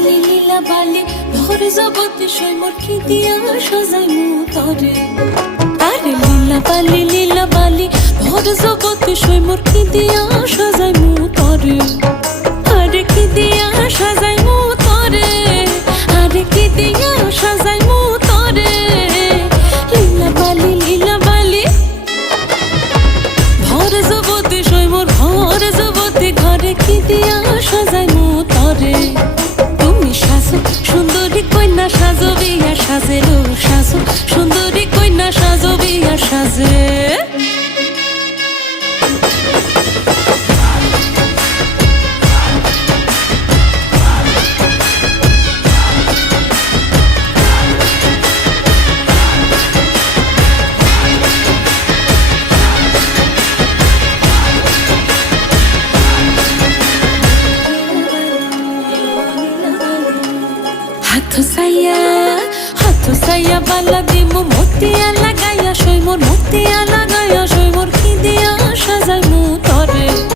লীলা বালি ভোর জগতে সই মোর কি দিয়া সাজাই মুতরে। আরে লীলা বালি ভোর জগতে সই মোর কি দিয়া সাজাই মুতরে। আরে কি দিয়া সাজাই মুতরে, আরে কি দিয়া সাজাই মুতরে। লীলা বালি ভোর জগতে সই মোর ভোর জগতে ঘরে কি দিয়া সাজাই মুতরে। সাজো সুন্দরী কন্যা সাজো বিয়া সাজে লো সাজো সুন্দরী কন্যা সাজো বিয়া সাজে। হাত সাইয়া বালা দিমু মতিয়া লাগাইয়া সই মোর মতিয়া